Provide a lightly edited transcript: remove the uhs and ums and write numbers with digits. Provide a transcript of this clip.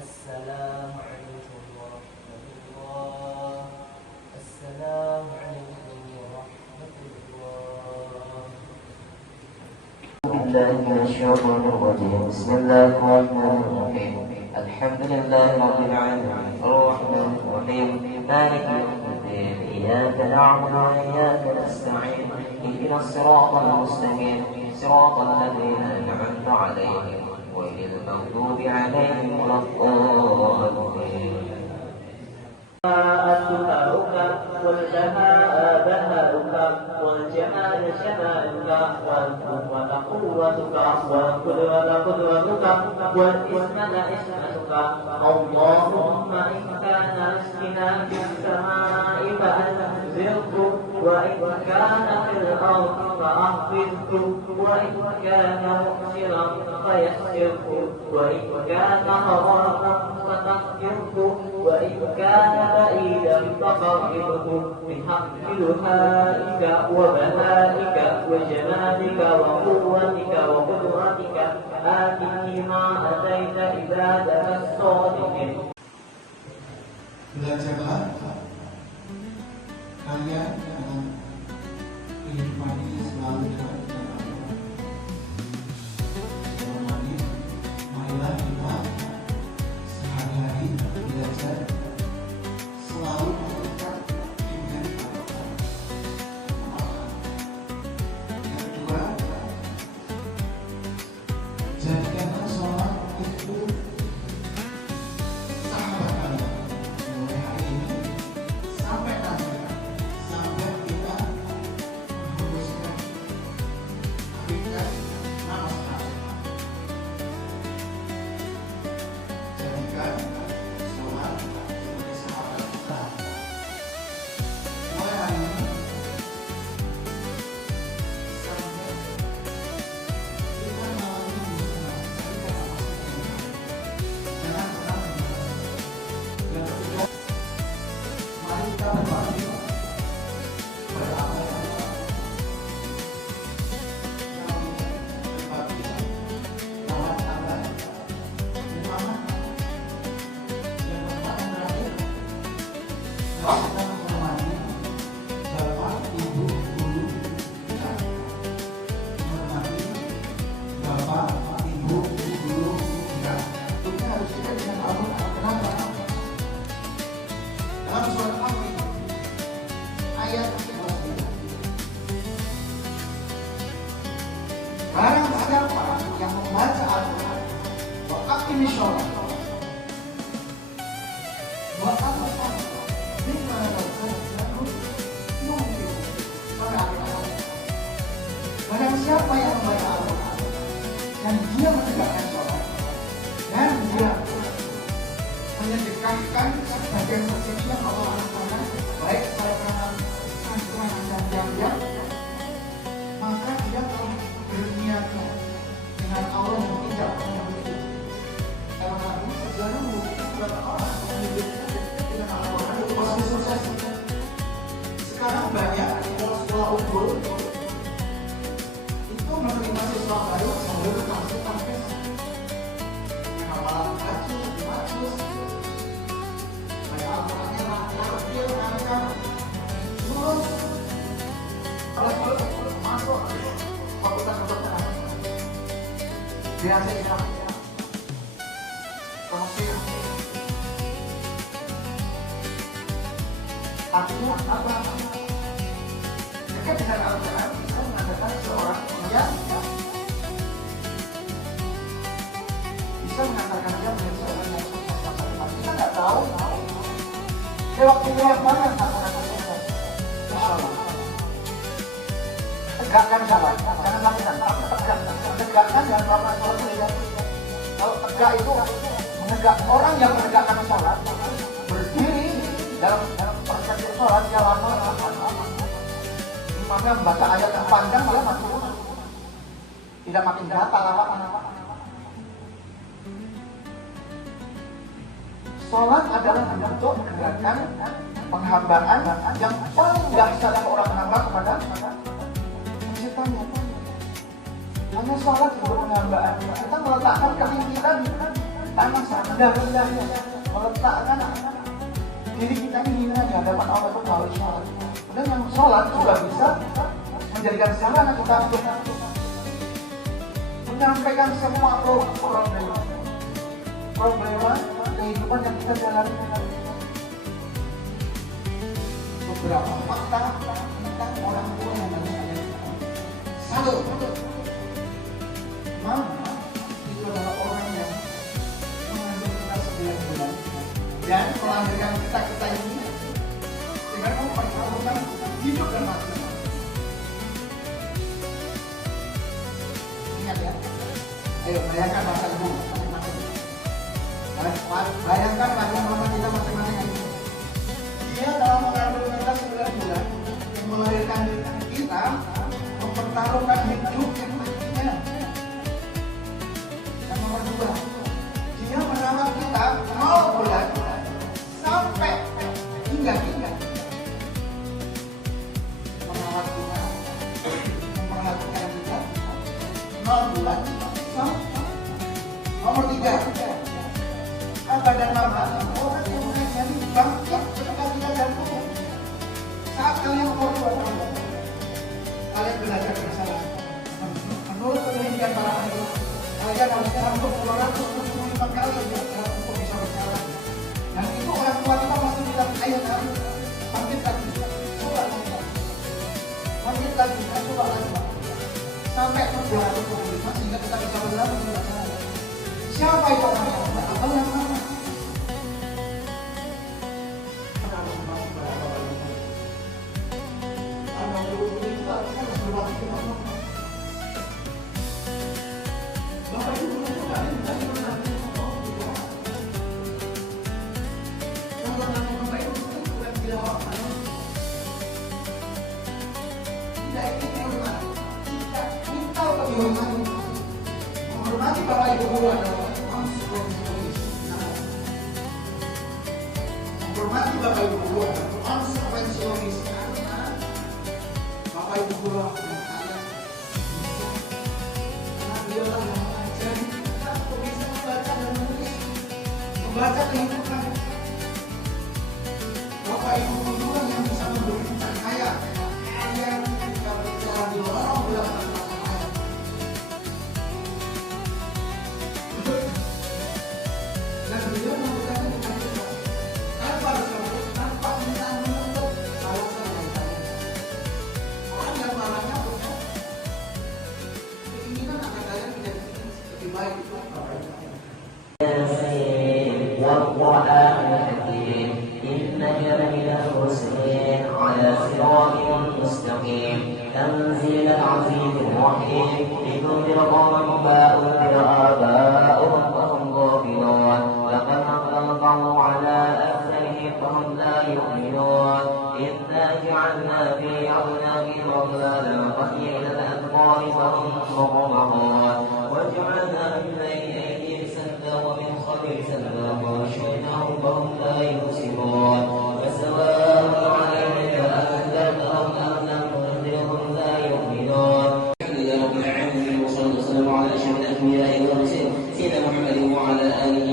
السلام عليكم ورحمة الله. السلام عليكم ورحمة الله. بالله من الشيطان الرجيم. بسم الله الرحمن الرحيم. الحمد لله رب العالمين الرحمن الرحيم مالك يوم الدين. إياك نعبد وإياك نستعين. اهدنا الصراط المستقيم صراط الذين أنعمت عليهم غير المغضوب عليهم ولا الضالين. أسماؤك والبهاء بهاؤك والجمال جمالك والقوة قوتك والقدرة قدرتك والإسم إسمتك. اللهم إن كان رزقنا في السماء فأنزله وإن كان في الأرض فأحفظه وإن كان مؤثرا فيسره وإن كان حراما فطهره وإن كان بعيدا فقربه بحق لهائك وبهائك وجمالك وقوتك وقدرتك. آتني ما أتيت عبادك الصالحين. Belajarlah kalian dalam kehidupan ini selalu dekat dengan Allah. Hormati, marilah kita sehari-hari belajar selalu dekat dengan Allah. Yang kedua, jadikanlah sholat itu sahabat kalian. Mulai hari ini sampai nanti, sampai kita menguruskan hakikat namaskar. Jadikan sholat sebagai sahabat kita. Mulai hari ini sampai kita mengalami musnah hakikat namaskar ini. Jangan pernah meninggalkan. Yang ketiga, mari kita berbakti pada apa yang kita berbakti lewat tangga di mana yang pertama terakhir kita menghormati bapak, ibu, guru kita. Menghormati bapak, ibu, guru kita. Ini harus kita dengan Allah. Kenapa? Dalam surat Al-Qur'an ayat 29, barang siapa yang membaca Al-Quran wa aqimis sholat wa aqimis sholat mimma razaqnahum yunfiqun. Barang siapa yang membaca Al-Quran dan dia menegakkan sholat dan dia menyedekahkan sebagian rezeki yang Allah anugerahkan baik pada kalangan dan jam-jam, maka dia telah berniat dengan Allah yang tidak memiliki. Karena ini sejarah membuktikan beberapa orang yang memiliki dengan Al-Quran itu pasti sukses. Sekarang banyak sekolah unggul itu menerima siswa baru sambil berkasih kampus hafalan kacus, macus, baca Al-Qurannya lancar, lancar, lulus. Kalau masuk fakultas kedokteran, biasa Islam, profesor. Artinya apa? Dekat dengan Al-Quran bisa mengatakan seorang yang bisa mengatakan dia menjadi seorang yang sukses. Kita nggak tahu yang mana yang tak pernah sukses? Sholat. Tegakkan sholat, jangan lakukan, tapi tegakkan. Tegakkan dan melakukan sholat itu. Kalau tegak itu menegak, orang yang menegakkan sholat berdiri dalam persepsi sholat dia lama. Imamnya membaca ayat yang panjang dia masih tidak makin data apa. Sholat adalah bentuk gerakan penghambaan yang paling dahsyat orang hamba kepada penciptanya. Hanya sholat itu penghambaan. Kita meletakkan kaki kita di tanah serendah-rendahnya, meletakkan diri kita ini di hadapan Allah itu melalui sholat. Dan yang sholat juga bisa menjadikan sarana kita untuk menyampaikan semua problema kehidupan yang kita jalani. Beberapa fakta tentang orang tua yang ada. Satu, mama itu adalah orang yang mengandung kita 9 bulan dan melahirkan kita ini dengan mempertaruhkan hidup dan mati. Ingat ya, ayo bayangkan masa ibu masing-masing. Bayangkan masa mama kita masing-masing. Dia dalam mengandung kita 9 bulan, melahirkan kita, mempertaruhkan hidup dan matinya. Yang nomor 2, dia merawat kita 0 bulan sampai hingga merawat kita, memperhatikan kita 0 bulan sampai. Nomor 3, Abah dan Mama orang yang mengajari bangkit ketika kita jantung. Saat kalian umur 2 tahun, kalian belajar bersalah. Menurut penelitian para ahli, kalian harus untuk 275 kali untuk bisa bersalah. Dan itu orang tua kita masih bilang, ayo kali, bangkit lagi, coba lagi, bangkit lagi, coba lagi, sampai ke 275 sehingga kita bisa berlalu dengan salah. Siapa itu orang yang Abah dan Mama? Menghormati Bapak Ibu guru adalah konsekuensi. Menghormati Bapak Ibu guru adalah konsekuensi logis karena Bapak Ibu guru kalian karena beliau yang mengajari kita untuk bisa membaca dan menulis, membaca kehidupan. Bapak Ibu guru yang bisa memberikan cahaya kalian ketika berjalan di lorong belakang. Dan beliau memberikan kita tanpa disebut, tanpa minta menuntut alasan yang tadi. Orang yang marahnya punya keinginan agar kalian menjadi lebih baik itu والقرآن الحكيم إنك لمن المرسلين على صراط مستقيم تنزيل العزيز الرحيم لتنذر قوما ما أنذر آباؤهم وهم غافلون لقد أنزل الله على أكثرهم فهم لا يؤمنون إنا جعلنا في أعناقهم أغلالا وهي إلى الأذقان فهم مقمحون وجعلنا من بين أيديهم سدا ومن خلفهم سدا وغشيناهم فهم لا يبصرون فسواء عليهم أأنذرتهم أم لم تنذرهم لا يؤمنون. الحمد لله رب العالمين وصلى الله وسلم على أشرف الأنبياء والمرسلين سيدنا محمد وعلى آله